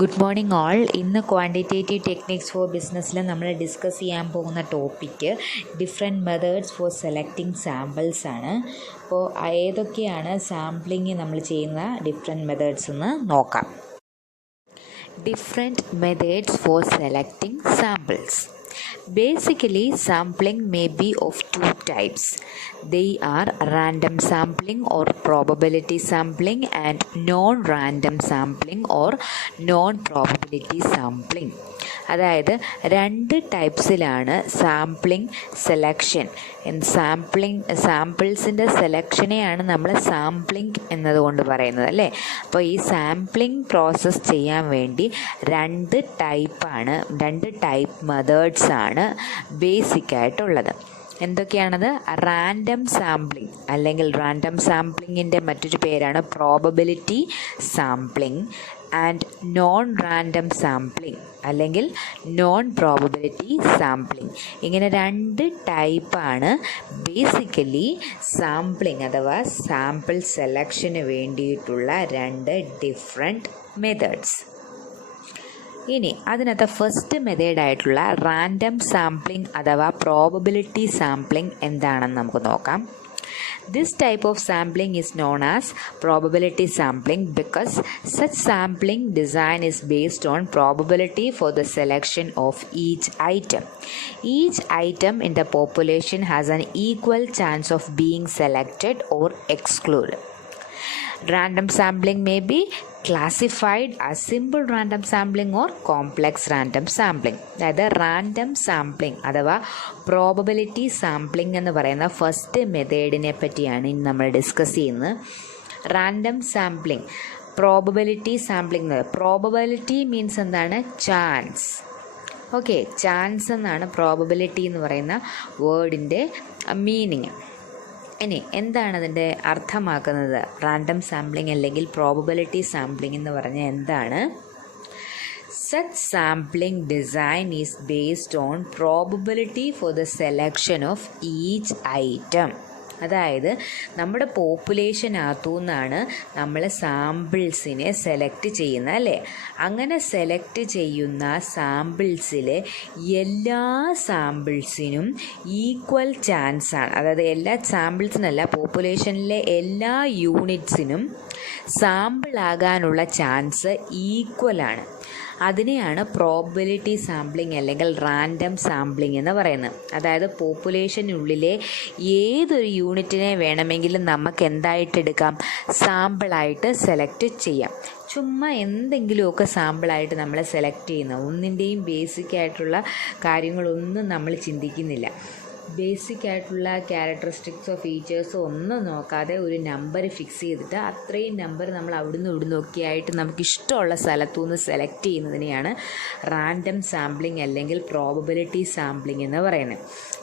Good morning all. ഇന്ന് quantitative techniques for ബിസിനസ്സിൽ നമ്മൾ ഡിസ്കസ് ചെയ്യാൻ പോകുന്ന topic different methods four selecting samples ആണ്. അപ്പോൾ ഏതൊക്കെയാണ് സാമ്പിളിങ് നമ്മൾ ചെയ്യുന്ന ഡിഫറെൻറ്റ് മെത്തേഡ്സ് എന്ന് നോക്കാം. Different methods four selecting samples. Basically, sampling may be of two types. They are random sampling or probability sampling and non-random sampling or non-probability sampling. അതായത് രണ്ട് ടൈപ്സിലാണ് sampling selection. സാമ്പിൾസിൻ്റെ സെലക്ഷനെയാണ് നമ്മൾ സാമ്പിളിംഗ് എന്നതുകൊണ്ട് പറയുന്നത് അല്ലേ. അപ്പോൾ ഈ സാമ്പിളിംഗ് പ്രോസസ്സ് ചെയ്യാൻ വേണ്ടി രണ്ട് ടൈപ്പ് മെത്തേഡ്സ് ആണ് ബേസിക്കായിട്ടുള്ളത്. എന്തൊക്കെയാണത്? റാൻഡം സാമ്പിളിംഗ് അല്ലെങ്കിൽ റാൻഡം സാമ്പിളിങ്ങിൻ്റെ മറ്റൊരു പേരാണ് probability sampling and non random sampling അല്ലെങ്കിൽ നോൺ പ്രോബബിലിറ്റി സാമ്പിളിംഗ്. ഇങ്ങനെ രണ്ട് ടൈപ്പാണ് ബേസിക്കലി സാമ്പിളിംഗ് അഥവാ സാമ്പിൾ സെലക്ഷന് വേണ്ടിയിട്ടുള്ള രണ്ട് ഡിഫറെൻറ്റ് മെത്തേഡ്സ്. ഇനി അതിനകത്ത് ഫസ്റ്റ് മെത്തേഡായിട്ടുള്ള റാൻഡം സാമ്പിളിംഗ് അഥവാ പ്രോബബിലിറ്റി സാമ്പിളിംഗ് എന്താണെന്ന് നമുക്ക് നോക്കാം. This type of sampling is known as probability sampling because such sampling design is based on probability for the selection of each item. Each item in the population has an equal chance of being selected or excluded. Random sampling may be classified as simple random sampling or complex random sampling. അതായത് random sampling അഥവാ probability sampling എന്ന് പറയുന്ന first മെത്തേഡിനെ പറ്റിയാണ് ഇനി നമ്മൾ discuss ചെയ്യുന്നത്. Random sampling, probability sampling. Probability means എന്താണ്? Chance. Okay, chance എന്നാണ് പ്രോബബിലിറ്റി എന്ന് പറയുന്ന വേർഡിൻ്റെ മീനിങ്. ഇനി എന്താണ് അതിൻ്റെ അർത്ഥമാക്കുന്നത്? റാൻഡം സാമ്പിളിംഗ് അല്ലെങ്കിൽ പ്രോബബിലിറ്റി സാമ്പിളിംഗ് എന്ന് പറഞ്ഞാൽ എന്താണ്? Such sampling design is based on probability for the selection of each item. അതായത് നമ്മുടെ പോപ്പുലേഷനകത്തു നിന്നാണ് നമ്മൾ സാമ്പിൾസിനെ സെലക്ട് ചെയ്യുന്നത് അല്ലേ. അങ്ങനെ സെലക്ട് ചെയ്യുന്ന സാമ്പിൾസിലെ എല്ലാ സാമ്പിൾസിനും ഈക്വൽ ചാൻസാണ്. അതായത് എല്ലാ സാമ്പിൾസിനല്ല, പോപ്പുലേഷനിലെ എല്ലാ യൂണിറ്റ്സിനും സാമ്പിളാകാനുള്ള ചാൻസ് ഈക്വലാണ്. അതിനെയാണ് പ്രോബബിലിറ്റി സാമ്പിളിംഗ് അല്ലെങ്കിൽ റാൻഡം സാമ്പിളിംഗ് എന്ന് പറയുന്നത്. അതായത് പോപ്പുലേഷനുള്ളിലെ ഏതൊരു യൂണിറ്റിനെ വേണമെങ്കിലും നമുക്ക് എന്തായിട്ട് എടുക്കാം? സാമ്പിളായിട്ട് സെലക്ട് ചെയ്യാം. ചുമ്മാ എന്തെങ്കിലുമൊക്കെ സാമ്പിളായിട്ട് നമ്മൾ സെലക്ട് ചെയ്യുന്ന ഒന്നിൻ്റെയും ബേസിക് ആയിട്ടുള്ള കാര്യങ്ങളൊന്നും നമ്മൾ ചിന്തിക്കുന്നില്ല. ബേസിക് ആയിട്ടുള്ള ക്യാരക്ടറിസ്റ്റിക്സോ ഫീച്ചേഴ്സോ ഒന്നും നോക്കാതെ ഒരു നമ്പർ ഫിക്സ് ചെയ്തിട്ട് അത്രയും നമ്പർ നമ്മൾ അവിടുന്ന് ഇവിടുന്ന് ഒക്കെ ആയിട്ട് നമുക്ക് ഇഷ്ടമുള്ള സ്ഥലത്തു നിന്ന് സെലക്ട് ചെയ്യുന്നതിനെയാണ് റാൻഡം സാമ്പിളിംഗ് അല്ലെങ്കിൽ പ്രോബബിലിറ്റി സാമ്പിളിംഗ് എന്ന് പറയുന്നത്.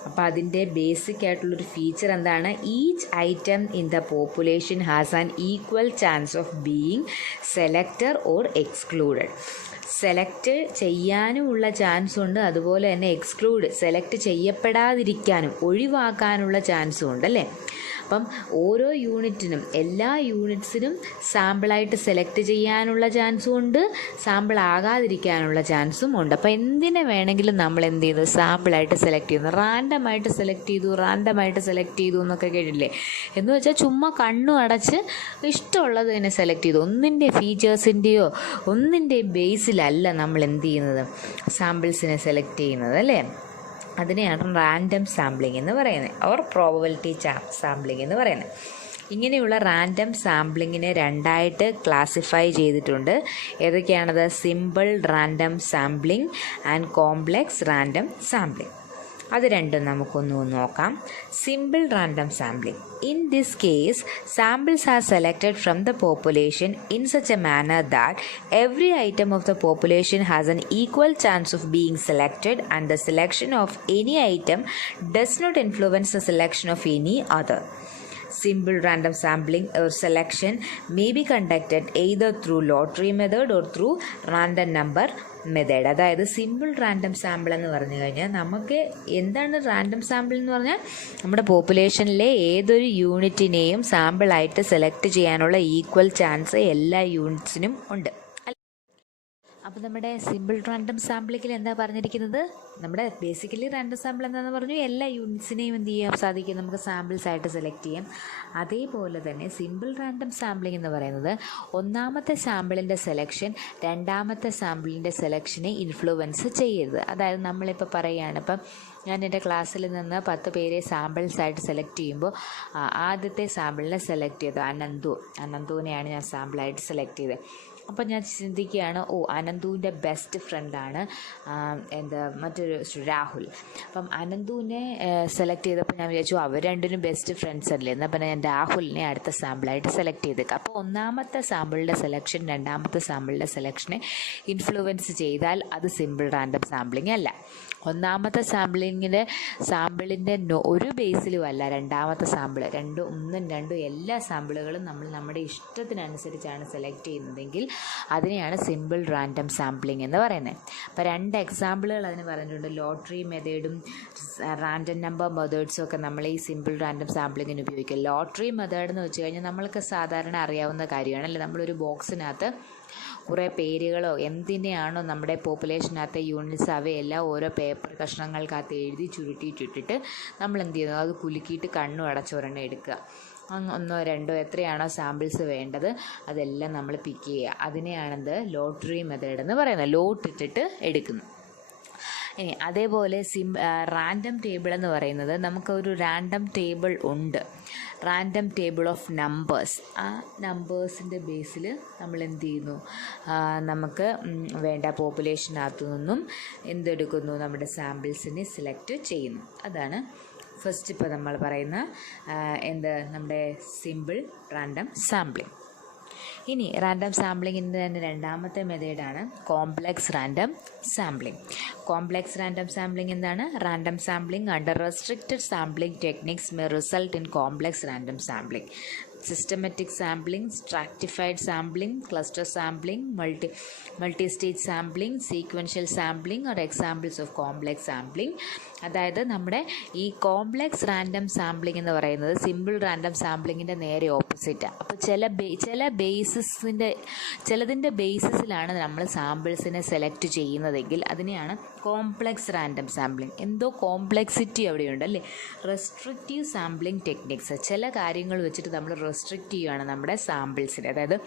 അപ്പോൾ അതിൻ്റെ ബേസിക് ആയിട്ടുള്ളൊരു ഫീച്ചർ എന്താണ്? Each item in the population has an equal chance of being selected or excluded. Select ചെയ്യാനുമുള്ള ചാൻസ് ഉണ്ട്, അതുപോലെ തന്നെ സെലക്ട് ചെയ്യപ്പെടാതിരിക്കാനും ഒഴിവാക്കാനുള്ള ചാൻസും ഉണ്ട് അല്ലേ. അപ്പം ഓരോ യൂണിറ്റിനും എല്ലാ യൂണിറ്റ്സിനും സാമ്പിളായിട്ട് സെലക്ട് ചെയ്യാനുള്ള ചാൻസും ഉണ്ട്, സാമ്പിൾ ആകാതിരിക്കാനുള്ള ചാൻസും ഉണ്ട്. അപ്പോൾ എന്തിനെ വേണമെങ്കിലും നമ്മൾ എന്ത് ചെയ്തു? സാമ്പിളായിട്ട് സെലക്ട് ചെയ്യുന്നു. റാൻഡമായിട്ട് സെലക്ട് ചെയ്തു എന്നൊക്കെ കേട്ടില്ലേ. എന്ന് വെച്ചാൽ ചുമ്മാ കണ്ണു അടച്ച് ഇഷ്ടമുള്ളത് തന്നെ സെലക്ട് ചെയ്തു. ഒന്നിൻ്റെ ഫീച്ചേഴ്സിൻ്റെയോ ഒന്നിൻ്റെയും ബേസിലല്ല നമ്മൾ എന്ത് ചെയ്യുന്നത്? സാമ്പിൾസിനെ സെലക്ട് ചെയ്യുന്നത് അല്ലേ. അതിനെയാണ് റാൻഡം സാമ്പിളിംഗ് എന്ന് പറയുന്നത്, ഓർ പ്രോബബിലിറ്റി സാമ്പിളിംഗ് എന്ന് പറയുന്നത്. ഇങ്ങനെയുള്ള റാൻഡം സാമ്പിളിങ്ങിനെ രണ്ടായിട്ട് ക്ലാസിഫൈ ചെയ്തിട്ടുണ്ട്. ഏതൊക്കെയാണത്? Simple random sampling and complex random sampling. അത് രണ്ടും നമുക്കൊന്ന് നോക്കാം. Simple random sampling. In this case, samples are selected from the population in such a manner that every item of the population has an equal chance of being selected, and the selection of any item does not influence the selection of any other. Simple random sampling or selection may be conducted either through lottery method or through random number method. അതായത് simple random sample എന്ന് പറഞ്ഞു കഴിഞ്ഞാൽ നമുക്ക് എന്താണ് random sample എന്ന് പറഞ്ഞാൽ നമ്മുടെ പോപ്പുലേഷനിലെ ഏതൊരു യൂണിറ്റിനെയും സാമ്പിളായിട്ട് സെലക്ട് ചെയ്യാനുള്ള ഈക്വൽ ചാൻസ് എല്ലാ യൂണിറ്റ്സിനും ഉണ്ട്. അപ്പോൾ നമ്മുടെ സിമ്പിൾ റാൻഡം സാമ്പിളിങ്ങിൽ എന്താ പറഞ്ഞിരിക്കുന്നത്, നമ്മുടെ ബേസിക്കലി റാൻഡം സാമ്പിൾ എന്താണെന്ന് പറഞ്ഞു, എല്ലാ യൂണിറ്റ്സിനെയും എന്ത് ചെയ്യാൻ സാധിക്കും, നമുക്ക് സാമ്പിൾസ് ആയിട്ട് സെലക്ട് ചെയ്യാം. അതേപോലെ തന്നെ സിമ്പിൾ റാൻഡം സാമ്പിളിംഗ് എന്ന് പറയുന്നത് ഒന്നാമത്തെ സാമ്പിളിൻ്റെ സെലക്ഷൻ രണ്ടാമത്തെ സാമ്പിളിൻ്റെ സെലക്ഷനെ ഇൻഫ്ലുവൻസ് ചെയ്യരുത്. അതായത് നമ്മളിപ്പോൾ പറയുകയാണ്, ഇപ്പം ഞാൻ എൻ്റെ ക്ലാസ്സിൽ നിന്ന് 10 പേരെ സാമ്പിൾസായിട്ട് സെലക്ട് ചെയ്യുമ്പോൾ ആദ്യത്തെ സാമ്പിളിനെ സെലക്ട് ചെയ്തു അനന്തുവിനെയാണ് ഞാൻ സാമ്പിളായിട്ട് സെലക്ട് ചെയ്തത്. അപ്പോൾ ഞാൻ ചിന്തിക്കുകയാണ്, അനന്തുവിൻ്റെ ബെസ്റ്റ് ഫ്രണ്ടാണ് മറ്റൊരു രാഹുൽ. അപ്പം അനന്തുവിനെ സെലക്ട് ചെയ്തപ്പോൾ ഞാൻ വിചാരിച്ചു അവർ രണ്ടിനും ബെസ്റ്റ് ഫ്രണ്ട്സ് അല്ലേ, എന്നാൽ പിന്നെ ഞാൻ രാഹുലിനെ അടുത്ത സാമ്പിളായിട്ട് സെലക്ട് ചെയ്തേക്കാം. അപ്പോൾ ഒന്നാമത്തെ സാമ്പിളിൻ്റെ സെലക്ഷൻ രണ്ടാമത്തെ സാമ്പിളിൻ്റെ സെലക്ഷനെ ഇൻഫ്ലുവൻസ് ചെയ്താൽ അത് സിമ്പിൾ റാൻഡം സാമ്പിളിംഗ് അല്ല. ഒന്നാമത്തെ സാമ്പിളിൻ്റെ ഒരു ബേസിലും അല്ല രണ്ടാമത്തെ സാമ്പിൾ, ഒന്നും രണ്ടും എല്ലാ സാമ്പിളുകളും നമ്മൾ നമ്മുടെ ഇഷ്ടത്തിനനുസരിച്ചാണ് സെലക്ട് ചെയ്യുന്നതെങ്കിൽ അതിനെയാണ് സിമ്പിൾ റാൻഡം സാമ്പിളിംഗ് എന്ന് പറയുന്നത്. അപ്പോൾ 2 എക്സാമ്പിളുകൾ അതിന് പറഞ്ഞിട്ടുണ്ട്. ലോട്ടറി മെത്തേഡും റാൻഡം നമ്പർ മെത്തേഡ്സും ഒക്കെ നമ്മൾ ഈ സിമ്പിൾ റാൻഡം സാമ്പിളിങ്ങിന് ഉപയോഗിക്കുക. ലോട്ടറി മെത്തേഡ് എന്ന് വെച്ച് കഴിഞ്ഞാൽ നമ്മൾക്ക് സാധാരണ അറിയാവുന്ന കാര്യമാണ് അല്ലേ, നമ്മളൊരു ബോക്സിനകത്ത് കുറേ പേരുകളോ എന്തിനെയാണോ നമ്മുടെ പോപ്പുലേഷനകത്തെ യൂണിറ്റ്സ് അവയെല്ലാം ഓരോ പേപ്പർ കഷ്ണങ്ങൾക്കകത്ത് എഴുതി ചുരുട്ടിയിട്ടിട്ട് നമ്മൾ എന്ത് ചെയ്യുന്നു, അത് കുലുക്കിയിട്ട് കണ്ണും അടച്ചൊരെണ്ണം എടുക്കുക. 1 2 എത്രയാണോ സാമ്പിൾസ് വേണ്ടത് അതെല്ലാം നമ്മൾ പിക്ക് ചെയ്യുക. അതിനെയാണെന്ത് ലോട്ടറി മെത്തേഡ് എന്ന് പറയുന്നത്, ലോട്ട് ഇട്ടിട്ട് എടുക്കുന്നു. ഇനി അതേപോലെ റാൻഡം ടേബിൾ എന്ന് പറയുന്നത് നമുക്കൊരു റാൻഡം ടേബിൾ ഉണ്ട്, റാൻഡം ടേബിൾ ഓഫ് നമ്പേഴ്സ്. ആ നമ്പേഴ്സിൻ്റെ ബേസിൽ നമ്മൾ എന്ത് ചെയ്യുന്നു, നമുക്ക് വേണ്ട പോപ്പുലേഷനകത്തു നിന്നും എന്തെടുക്കുന്നു, നമ്മുടെ സാമ്പിൾസിനെ സെലക്ട് ചെയ്യുന്നു. അതാണ് ഫസ്റ്റ് ഇപ്പോൾ നമ്മൾ പറയുന്ന നമ്മുടെ സിമ്പിൾ റാൻഡം സാമ്പിളിംഗ്. ഇനി റാൻഡം സാമ്പിളിങ്ങിൻ്റെ തന്നെ രണ്ടാമത്തെ മെത്തേഡാണ് complex random sampling. Complex random sampling എന്താണ്? Random sampling under restricted sampling techniques may result in complex random sampling. Systematic sampling, stratified sampling, cluster sampling, multi-stage sampling, sequential sampling are examples of complex sampling. അതായത് നമ്മുടെ ഈ complex random sampling എന്ന് പറയുന്നത് simple random സാമ്പിളിങ്ങിൻ്റെ നേരെ ഓപ്പോസിറ്റാണ്. അപ്പോൾ ചിലതിൻ്റെ ബേസിസിലാണ് നമ്മൾ സാമ്പിൾസിനെ select ചെയ്യുന്നതെങ്കിൽ അതിനെയാണ് കോംപ്ലക്സ് റാൻഡം സാമ്പിളിംഗ്. എന്തോ കോംപ്ലക്സിറ്റി അവിടെയുണ്ട് അല്ലേ. റെസ്ട്രിക്റ്റീവ് സാമ്പിളിംഗ് ടെക്നിക്സ്, ചില കാര്യങ്ങൾ വെച്ചിട്ട് നമ്മൾ റെസ്ട്രിക്റ്റ് ചെയ്യുകയാണ് നമ്മുടെ സാമ്പിൾസിനെ. അതായത്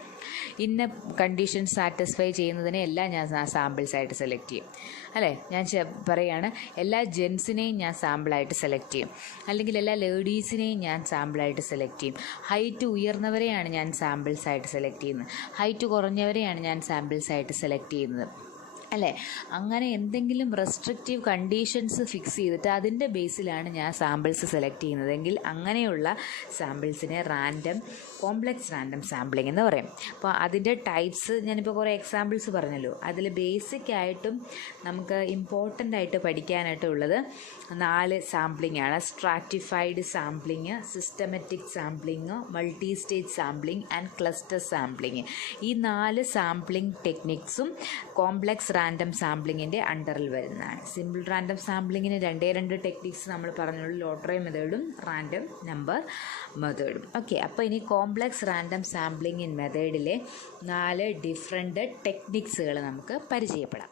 ഇന്ന കണ്ടീഷൻ സാറ്റിസ്ഫൈ ചെയ്യുന്നതിനെ എല്ലാം ഞാൻ സാമ്പിൾസായിട്ട് സെലക്ട് ചെയ്യും അല്ലേ. ഞാൻ പറയുകയാണ് എല്ലാ ജെൻസിനെയും ഞാൻ സാമ്പിളായിട്ട് സെലക്ട് ചെയ്യും, അല്ലെങ്കിൽ എല്ലാ ലേഡീസിനെയും ഞാൻ സാമ്പിളായിട്ട് സെലക്ട് ചെയ്യും. ഹൈറ്റ് ഉയർന്നവരെയാണ് ഞാൻ സാമ്പിൾസായിട്ട് സെലക്ട് ചെയ്യുന്നത്, ഹൈറ്റ് കുറഞ്ഞവരെയാണ് ഞാൻ സാമ്പിൾസായിട്ട് സെലക്ട് ചെയ്യുന്നത് അല്ലേ. അങ്ങനെ എന്തെങ്കിലും റെസ്ട്രിക്റ്റീവ് കണ്ടീഷൻസ് ഫിക്സ് ചെയ്തിട്ട് അതിൻ്റെ ബേസിലാണ് ഞാൻ സാമ്പിൾസ് സെലക്ട് ചെയ്യുന്നതെങ്കിൽ അങ്ങനെയുള്ള സാമ്പിൾസിനെ കോംപ്ലക്സ് റാൻഡം സാമ്പിളിംഗ് എന്ന് പറയും. അപ്പോൾ അതിൻ്റെ ടൈപ്സ് ഞാനിപ്പോൾ കുറേ എക്സാമ്പിൾസ് പറഞ്ഞല്ലോ. അതിൽ ബേസിക്കായിട്ടും നമുക്ക് ഇമ്പോർട്ടൻ്റ് ആയിട്ട് പഠിക്കാനായിട്ടുള്ളത് 4 സാമ്പിളിംഗ് ആണ്. Stratified sampling, systematic sampling, multi stage sampling and cluster sampling. ഈ 4 സാമ്പിളിംഗ് ടെക്നിക്സും കോംപ്ലക്സ് റാൻഡം സാമ്പിളിങ്ങിൻ്റെ അണ്ടറിൽ വരുന്നതാണ്. സിമ്പിൾ റാൻഡം സാമ്പിളിങ്ങിന് 2 ടെക്നിക്സ് നമ്മൾ പറഞ്ഞുള്ളൂ, ലോട്ടറി മെത്തേഡും റാൻഡം നമ്പർ മെത്തേഡും. ഓക്കെ, അപ്പോൾ ഇനി കോംപ്ലക്സ് റാൻഡം സാമ്പിളിംഗ് മെത്തേഡിലെ 4 ഡിഫറെൻ്റ് ടെക്നിക്സുകൾ നമുക്ക് പരിചയപ്പെടാം.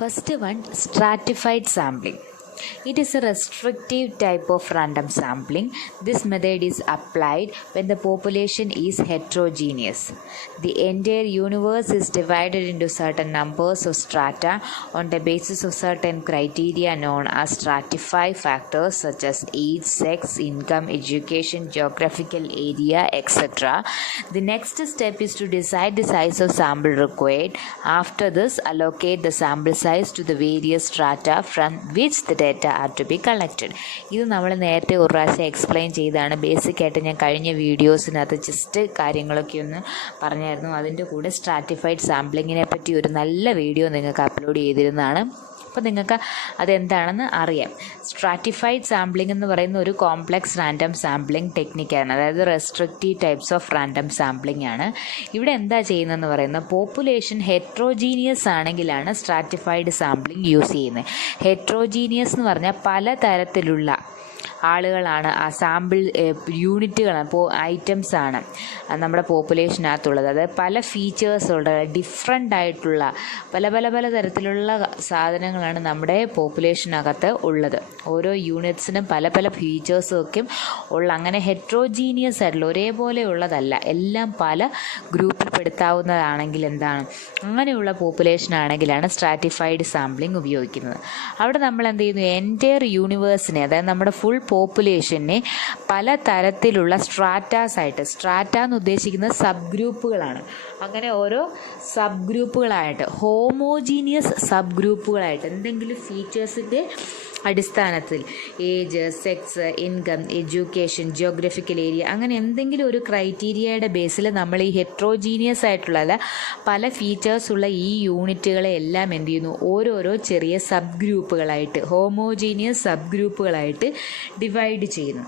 First one, stratified sampling. It is a restrictive type of random sampling. This method is applied when the population is heterogeneous. The entire universe is divided into certain numbers of strata on the basis of certain criteria known as stratified factors such as age, sex, income, education, geographical area, etc. The next step is to decide the size of sample required. After this, allocate the sample size to the various strata from which the data are to be collected. ഇത് നമ്മൾ നേരത്തെ ഒരു പ്രാവശ്യം explain ചെയ്താണ്. ബേസിക്കായിട്ട് ഞാൻ കഴിഞ്ഞ വീഡിയോസിനകത്ത് just കാര്യങ്ങളൊക്കെ ഒന്ന് പറഞ്ഞായിരുന്നു. അതിൻ്റെ കൂടെ സ്ട്രാറ്റിഫൈഡ് സാമ്പിളിങ്ങിനെ പറ്റി ഒരു നല്ല വീഡിയോ നിങ്ങൾക്ക് അപ്ലോഡ് ചെയ്തിരുന്നതാണ്. അപ്പോൾ നിങ്ങൾക്ക് അതെന്താണെന്ന് അറിയാം. സ്ട്രാറ്റിഫൈഡ് സാമ്പിളിംഗ് എന്ന് പറയുന്ന ഒരു കോംപ്ലക്സ് റാൻഡം സാമ്പിളിംഗ് ടെക്നിക്കാണ്. അതായത് restrictive types of random sampling ആണ്. ഇവിടെ എന്താ ചെയ്യുന്നതെന്ന് പറയുന്നത്, പോപ്പുലേഷൻ ഹെട്രോജീനിയസ് ആണെങ്കിലാണ് സ്ട്രാറ്റിഫൈഡ് സാമ്പിളിംഗ് യൂസ് ചെയ്യുന്നത്. ഹെട്രോജീനിയസ് എന്ന് പറഞ്ഞാൽ പലതരത്തിലുള്ള ആളുകളാണ്, ആ സാമ്പിൾ യൂണിറ്റുകളാണ്, ഐറ്റംസ് ആണ് നമ്മുടെ പോപ്പുലേഷനകത്തുള്ളത്. അതായത് പല ഫീച്ചേഴ്സുള്ള ഡിഫറെൻ്റ് ആയിട്ടുള്ള പല പല പല തരത്തിലുള്ള സാധനങ്ങളാണ് നമ്മുടെ പോപ്പുലേഷനകത്ത് ഉള്ളത്. ഓരോ യൂണിറ്റ്സിനും പല പല ഫീച്ചേഴ്സും ഒക്കെ ഉള്ള, അങ്ങനെ ഹെട്രോജീനിയസ് ആയിട്ടുള്ള ഒരേപോലെ ഉള്ളതല്ല, എല്ലാം പല ഗ്രൂപ്പിൽ പെടുത്താവുന്നതാണെങ്കിൽ എന്താണ്, അങ്ങനെയുള്ള പോപ്പുലേഷൻ ആണെങ്കിലാണ് സ്ട്രാറ്റിഫൈഡ് സാമ്പിളിംഗ് ഉപയോഗിക്കുന്നത്. അവിടെ നമ്മൾ എന്ത് ചെയ്യുന്നു, എൻറ്റയർ യൂണിവേഴ്സിനെ, അതായത് നമ്മുടെ ഫുൾ പോപ്പുലേഷനെ പല തരത്തിലുള്ള സ്ട്രാറ്റാസ് ആയിട്ട്, സ്ട്രാറ്റ എന്ന് ഉദ്ദേശിക്കുന്നത് സബ് ഗ്രൂപ്പുകളാണ്, അങ്ങനെ ഓരോ സബ് ഗ്രൂപ്പുകളായിട്ട്, ഹോമോജീനിയസ് സബ് ഗ്രൂപ്പുകളായിട്ട്, എന്തെങ്കിലും ഫീച്ചേഴ്സിൻ്റെ അടിസ്ഥാനത്തിൽ, age, sex, income, education, geographical area, അങ്ങനെ എന്തെങ്കിലും ഒരു ക്രൈറ്റീരിയയുടെ ബേസിൽ നമ്മൾ ഈ ഹെട്രോജീനിയസ് ആയിട്ടുള്ള പല ഫീച്ചേഴ്സുള്ള ഈ യൂണിറ്റുകളെ എല്ലാം എന്ത് ചെയ്യുന്നു, ഓരോരോ ചെറിയ സബ് ഗ്രൂപ്പുകളായിട്ട്, ഹോമോജീനിയസ് സബ് ഗ്രൂപ്പുകളായിട്ട് ഡിവൈഡ് ചെയ്യുന്നു.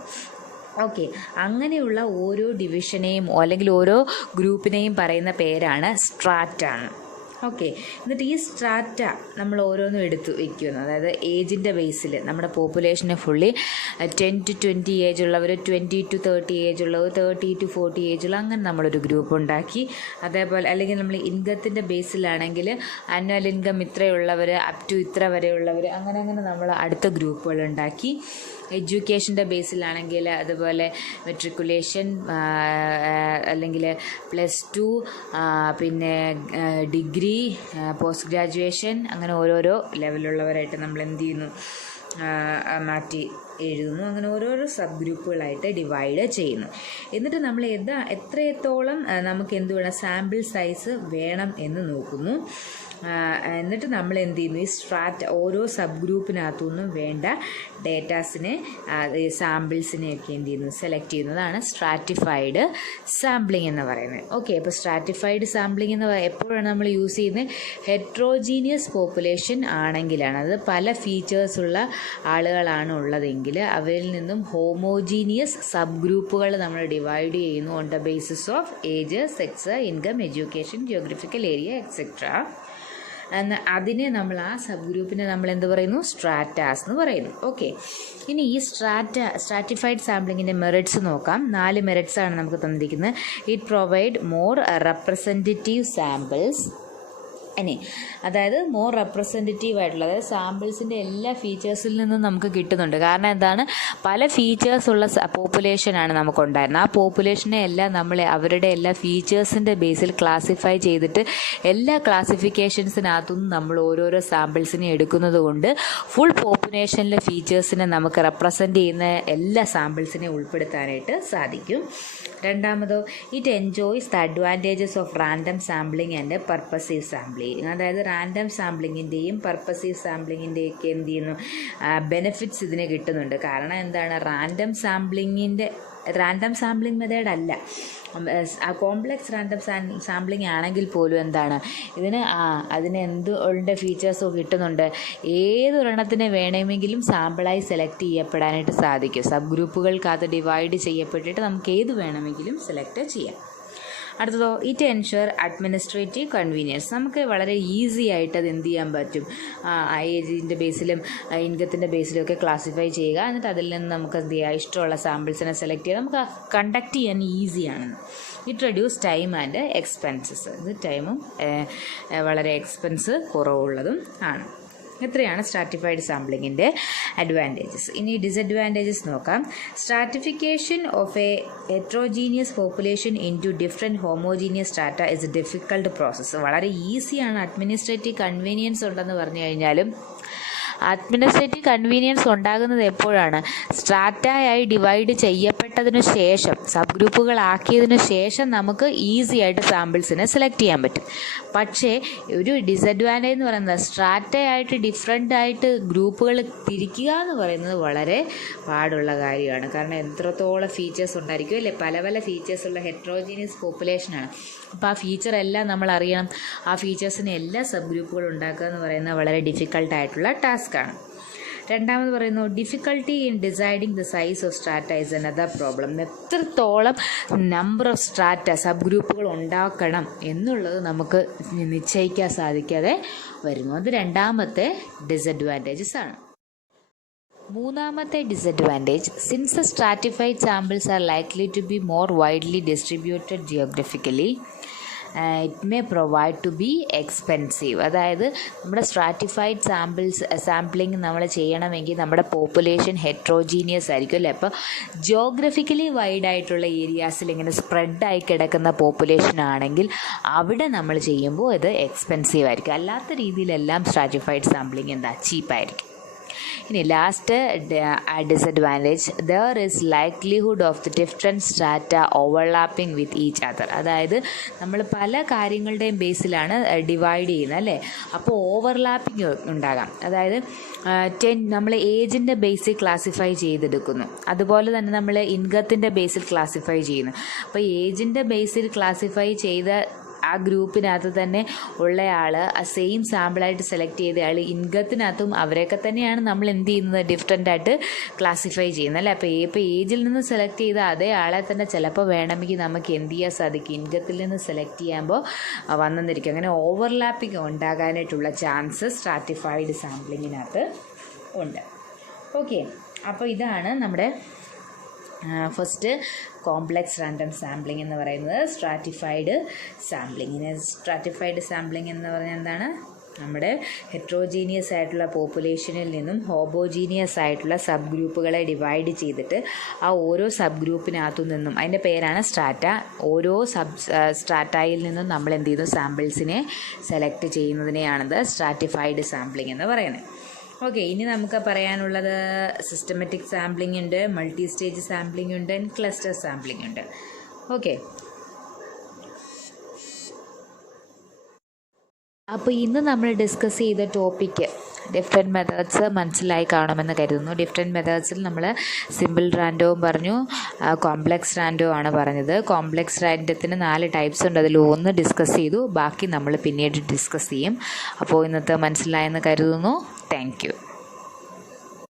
ഓക്കെ, അങ്ങനെയുള്ള ഓരോ ഡിവിഷനെയും അല്ലെങ്കിൽ ഓരോ ഗ്രൂപ്പിനെയും പറയുന്ന പേരാണ് സ്ട്രാറ്റ. ഓക്കെ, എന്നിട്ട് ഈ സ്ട്രാറ്റ നമ്മൾ ഓരോന്നും എടുത്ത് വയ്ക്കുന്നു. അതായത് ഏജിൻ്റെ ബേസിൽ നമ്മുടെ പോപ്പുലേഷനെ ഫുള്ളി 10 to 20 ഏജ് ഉള്ളവർ, 20 to 30 ഏജ് ഉള്ളവർ, 30 to 40 ഏജ് ഉള്ള, അങ്ങനെ നമ്മളൊരു ഗ്രൂപ്പ് ഉണ്ടാക്കി. അതേപോലെ അല്ലെങ്കിൽ നമ്മൾ ഇൻകത്തിൻ്റെ ബേസിലാണെങ്കിൽ ആനുവൽ ഇൻകം ഇത്രയുള്ളവർ, അപ് ടു ഇത്ര വരെയുള്ളവർ, അങ്ങനെ അങ്ങനെ നമ്മൾ അടുത്ത ഗ്രൂപ്പുകൾ ഉണ്ടാക്കി. എഡ്യൂക്കേഷൻ്റെ ബേസിലാണെങ്കിൽ അതുപോലെ മെട്രിക്കുലേഷൻ, അല്ലെങ്കിൽ +2, പിന്നെ ഡിഗ്രി, പോസ്റ്റ് ഗ്രാജുവേഷൻ, അങ്ങനെ ഓരോരോ ലെവലുള്ളവരായിട്ട് നമ്മൾ എന്ത് ചെയ്യുന്നു, മാറ്റി എഴുതുന്നു. അങ്ങനെ ഓരോരോ സബ് ഗ്രൂപ്പുകളായിട്ട് ഡിവൈഡ് ചെയ്യുന്നു. എന്നിട്ട് നമ്മൾ എത്രത്തോളം നമുക്ക് എന്ത് വേണം, സാമ്പിൾ സൈസ് വേണം എന്ന് നോക്കുന്നു. എന്നിട്ട് നമ്മൾ എന്ത് ചെയ്യുന്നു, ഈ സ്ട്രാറ്റ ഓരോ സബ് ഗ്രൂപ്പിനകത്തുനിന്നും വേണ്ട ഡേറ്റാസിനെ, സാമ്പിൾസിനെയൊക്കെ എന്ത് ചെയ്യുന്നു, സെലക്ട് ചെയ്യുന്നതാണ് സ്ട്രാറ്റിഫൈഡ് സാമ്പിളിംഗ് എന്ന് പറയുന്നത്. ഓക്കെ, അപ്പോൾ സ്ട്രാറ്റിഫൈഡ് സാമ്പിളിംഗ് എന്ന് എപ്പോഴാണ് നമ്മൾ യൂസ് ചെയ്യുന്നത്, ഹെട്രോജീനിയസ് പോപ്പുലേഷൻ ആണെങ്കിലാണ്. അത് പല ഫീച്ചേഴ്സുള്ള ആളുകളാണ് ഉള്ളതെങ്കിൽ അവരിൽ നിന്നും ഹോമോജീനിയസ് സബ് ഗ്രൂപ്പുകൾ നമ്മൾ ഡിവൈഡ് ചെയ്യുന്നു on the basis of age, sex, income, education, geographical area, etcetera. അതിനെ നമ്മൾ, ആ സബ് ഗ്രൂപ്പിനെ നമ്മൾ എന്ത് പറയുന്നു, സ്ട്രാറ്റാസ് എന്ന് പറയുന്നു. ഓക്കെ, ഇനി ഈ സ്ട്രാറ്റിഫൈഡ് സാമ്പിളിങ്ങിൻ്റെ മെറിറ്റ്സ് നോക്കാം. 4 മെറിറ്റ്സ് ആണ് നമുക്ക് തന്നിരിക്കുന്നത്. It provide more representative samples. ഇനി അതായത് മോർ റെപ്രസെൻറ്റേറ്റീവ് ആയിട്ടുള്ള, അതായത് സാമ്പിൾസിൻ്റെ എല്ലാ ഫീച്ചേഴ്സിൽ നിന്നും നമുക്ക് കിട്ടുന്നുണ്ട്. കാരണം എന്താണ്, പല ഫീച്ചേഴ്സുള്ള പോപ്പുലേഷനാണ് നമുക്കുണ്ടായിരുന്നത്. ആ പോപ്പുലേഷനെ എല്ലാം നമ്മൾ അവരുടെ എല്ലാ ഫീച്ചേഴ്സിൻ്റെ ബേസിൽ ക്ലാസിഫൈ ചെയ്തിട്ട് എല്ലാ ക്ലാസിഫിക്കേഷൻസിനകത്തുനിന്നും നമ്മൾ ഓരോരോ സാമ്പിൾസിനെ എടുക്കുന്നത് കൊണ്ട് ഫുൾ പോപ്പുലേഷനിലെ ഫീച്ചേഴ്സിനെ നമുക്ക് റെപ്രസെൻറ്റ് ചെയ്യുന്ന എല്ലാ സാമ്പിൾസിനെ ഉൾപ്പെടുത്താനായിട്ട് സാധിക്കും. രണ്ടാമതോ, it enjoys the advantages of random sampling and purposive sampling. അതായത് റാൻഡം സാമ്പിളിങ്ങിൻ്റെയും പർപ്പസീവ് സാമ്പിളിങ്ങിൻ്റെയൊക്കെ എന്ത് ചെയ്യുന്നു, ബെനിഫിറ്റ്സ് ഇതിന് കിട്ടുന്നുണ്ട്. കാരണം എന്താണ്, റാൻഡം സാമ്പിളിംഗ് മെത്തേഡ് അല്ല, കോംപ്ലക്സ് റാൻഡം സാമ്പിളിംഗ് ആണെങ്കിൽ പോലും എന്താണ്, അതിന് എന്തുകൊണ്ട് ഫീച്ചേഴ്സോ കിട്ടുന്നുണ്ട്, ഏതൊരെണ്ണത്തിനെ വേണമെങ്കിലും സാമ്പിളായി സെലക്ട് ചെയ്യപ്പെടാനായിട്ട് സാധിക്കും. സബ് ഗ്രൂപ്പുകൾക്കകത്ത് ഡിവൈഡ് ചെയ്യപ്പെട്ടിട്ട് നമുക്ക് ഏത് വേണമെങ്കിലും സെലക്ട് ചെയ്യാം. അടുത്തതോ, ഇറ്റ് എൻഷുർ അഡ്മിനിസ്ട്രേറ്റീവ് കൺവീനിയൻസ്. നമുക്ക് വളരെ ഈസി ആയിട്ട് അത് എന്ത് ചെയ്യാൻ പറ്റും, ഏജിൻ്റെ ബേസിലും ഇൻകത്തിൻ്റെ ബേസിലും ഒക്കെ ക്ലാസിഫൈ ചെയ്യുക. എന്നിട്ട് അതിൽ നിന്ന് നമുക്ക് എന്ത് ചെയ്യുക, ഇഷ്ടമുള്ള സാമ്പിൾസിനെ സെലക്ട് ചെയ്യുക. നമുക്ക് കണ്ടക്ട് ചെയ്യാൻ ഈസിയാണ്. It reduce time and expenses. ഇത് ടൈമും വളരെ എക്സ്പെൻസ് കുറവുള്ളതും ആണ്. ഇത്രയാണ് സ്ട്രാറ്റിഫൈഡ് സാമ്പിളിങ്ങിൻ്റെ അഡ്വാൻറ്റേജസ്. ഇനി ഡിസഡ്വാൻറ്റേജസ് നോക്കാം. Stratification of a heterogeneous population into different homogeneous strata is a difficult process. വളരെ ഈസിയാണ്, അഡ്മിനിസ്ട്രേറ്റീവ് കൺവീനിയൻസ് ഉണ്ടെന്ന് പറഞ്ഞു കഴിഞ്ഞാലും അഡ്മിനിസ്ട്രേറ്റീവ് കൺവീനിയൻസ് ഉണ്ടാകുന്നത് എപ്പോഴാണ്, സ്ട്രാറ്റയായി ഡിവൈഡ് ചെയ്യപ്പെട്ടതിനു ശേഷം, സബ് ഗ്രൂപ്പുകളാക്കിയതിനു ശേഷം നമുക്ക് ഈസി ആയിട്ട് സാമ്പിൾസിനെ സെലക്ട് ചെയ്യാൻ പറ്റും. പക്ഷേ ഒരു ഡിസഡ്വാൻറ്റേജ് എന്ന് പറയുന്നത്, സ്ട്രാറ്റയായിട്ട് ഡിഫറെൻ്റ് ആയിട്ട് ഗ്രൂപ്പുകൾ തിരിക്കുക എന്ന് പറയുന്നത് വളരെ പാടുള്ള കാര്യമാണ്. കാരണം എത്രത്തോളം ഫീച്ചേഴ്സ് ഉണ്ടായിരിക്കും അല്ലേ, പല പല ഫീച്ചേഴ്സുള്ള ഹെട്രോജീനിയസ് പോപ്പുലേഷനാണ്. അപ്പോൾ ആ ഫീച്ചർ എല്ലാം നമ്മൾ അറിയണം. ആ ഫീച്ചേഴ്സിനെ എല്ലാ സബ് ഗ്രൂപ്പുകൾ ഉണ്ടാക്കുക എന്ന് പറയുന്നത് വളരെ ഡിഫിക്കൽട്ടായിട്ടുള്ള ടാസ്ക്കാണ്. രണ്ടാമത് പറയുന്നു, difficulty in deciding the size of strata is another problem. എത്രത്തോളം നമ്പർ ഓഫ് സ്ട്രാറ്റ സബ് ഗ്രൂപ്പുകൾ ഉണ്ടാക്കണം എന്നുള്ളത് നമുക്ക് നിശ്ചയിക്കാൻ സാധിക്കാതെ വരുന്നു. അത് രണ്ടാമത്തെ ഡിസഡ്വാൻറ്റേജസ് ആണ്. മൂന്നാമത്തെ disadvantage, since stratified samples are likely to be more widely distributed geographically it may provide to be expensive. അതായത് നമ്മുടെ സ്ട്രാറ്റിഫൈഡ് സാമ്പിളിങ് നമ്മൾ ചെയ്യണമെങ്കിൽ നമ്മുടെ പോപ്പുലേഷൻ ഹെട്രോജീനിയസ് ആയിരിക്കും അല്ലേ. അപ്പോൾ ജിയോഗ്രഫിക്കലി വൈഡായിട്ടുള്ള ഏരിയാസിൽ ഇങ്ങനെ സ്പ്രെഡായി കിടക്കുന്ന പോപ്പുലേഷൻ ആണെങ്കിൽ അവിടെ നമ്മൾ ചെയ്യുമ്പോൾ ഇത് എക്സ്പെൻസീവ് ആയിരിക്കും. അല്ലാത്ത രീതിയിലെല്ലാം സ്ട്രാറ്റിഫൈഡ് സാമ്പിളിങ് ചീപ്പായിരിക്കും. ഇനി last disadvantage, there is likelihood of the different strata overlapping with each other. അതായത് നമ്മൾ പല കാര്യങ്ങളുടെയും ബേസിലാണ് ഡിവൈഡ് ചെയ്യുന്നത് അല്ലേ. അപ്പോൾ ഓവർലാപ്പിംഗ് ഉണ്ടാകാം. അതായത് നമ്മൾ ഏജിൻ്റെ ബേസിൽ ക്ലാസിഫൈ ചെയ്തെടുക്കുന്നു, അതുപോലെ തന്നെ നമ്മൾ ഇൻകത്തിൻ്റെ ബേസിൽ ക്ലാസിഫൈ ചെയ്യുന്നു. അപ്പോൾ ഏജിൻ്റെ ബേസിൽ ക്ലാസിഫൈ ചെയ്ത ആ ഗ്രൂപ്പിനകത്ത് തന്നെ ഉള്ളയാൾ ആ സെയിം സാമ്പിളായിട്ട് സെലക്ട് ചെയ്തയാൾ ഇൻകത്തിനകത്തും അവരെയൊക്കെ തന്നെയാണ് നമ്മൾ എന്ത് ചെയ്യുന്നത്, ഡിഫറെൻ്റായിട്ട് ക്ലാസിഫൈ ചെയ്യുന്നത് അല്ലേ. അപ്പോൾ ഏജിൽ നിന്ന് സെലക്ട് ചെയ്ത അതേ ആളെ തന്നെ ചിലപ്പോൾ വേണമെങ്കിൽ നമുക്ക് എന്ത് ചെയ്യാൻ സാധിക്കും, ഇൻകത്തിൽ നിന്ന് സെലക്ട് ചെയ്യുമ്പോൾ വന്നെന്നിരിക്കും. അങ്ങനെ ഓവർലാപ്പിംഗ് ഉണ്ടാകാനായിട്ടുള്ള ചാൻസ് സ്ട്രാറ്റിഫൈഡ് സാമ്പിളിങ്ങിനകത്ത് ഉണ്ട്. ഓക്കെ, അപ്പോൾ ഇതാണ് നമ്മുടെ ഫസ്റ്റ് കോംപ്ലക്സ് റാൻഡം സാമ്പിളിംഗ് എന്ന് പറയുന്നത്. സ്ട്രാറ്റിഫൈഡ് സാമ്പിളിംഗ് എന്ന് പറഞ്ഞാൽ എന്താണ്, നമ്മുടെ ഹെട്രോജീനിയസ് ആയിട്ടുള്ള പോപ്പുലേഷനിൽ നിന്നും ഹോമോജീനിയസ് ആയിട്ടുള്ള സബ് ഗ്രൂപ്പുകളെ ഡിവൈഡ് ചെയ്തിട്ട് ആ ഓരോ സബ് ഗ്രൂപ്പിനകത്തു നിന്നും, അതിൻ്റെ പേരാണ് സ്ട്രാറ്റ, ഓരോ സ്ട്രാറ്റയിൽ നിന്നും നമ്മൾ എന്ത് ചെയ്യുന്നു, സാമ്പിൾസിനെ സെലക്ട് ചെയ്യുന്നതിനെയാണത് സ്ട്രാറ്റിഫൈഡ് സാമ്പിളിംഗ് എന്ന് പറയുന്നത്. ഓക്കെ, ഇനി നമുക്ക് പറയാനുള്ളത് സിസ്റ്റമാറ്റിക് സാമ്പിളിംഗ് ഉണ്ട്, മൾട്ടി സ്റ്റേജ് സാമ്പിളിംഗ് ഉണ്ട്, ക്ലസ്റ്റർ സാമ്പിളിംഗ് ഉണ്ട്. ഓക്കെ, അപ്പോൾ ഇന്ന് നമ്മൾ ഡിസ്കസ് ചെയ്ത ടോപ്പിക്ക് ഡിഫറെൻറ്റ് മെത്തേഡ്സ് മനസ്സിലായി കാണുമെന്ന് കരുതുന്നു. ഡിഫറെൻറ്റ് മെത്തേഡ്സിൽ നമ്മൾ സിമ്പിൾ റാൻഡവും പറഞ്ഞു, കോംപ്ലക്സ് റാൻഡവും ആണ് പറഞ്ഞത്. കോംപ്ലക്സ് റാൻഡത്തിന് 4 ടൈപ്സ് ഉണ്ട്, അതിൽ 1 ഡിസ്കസ് ചെയ്തു, ബാക്കി നമ്മൾ പിന്നീട് ഡിസ്കസ് ചെയ്യും. അപ്പോൾ ഇന്നത്തെ മനസ്സിലായെന്ന് കരുതുന്നു. Thank you.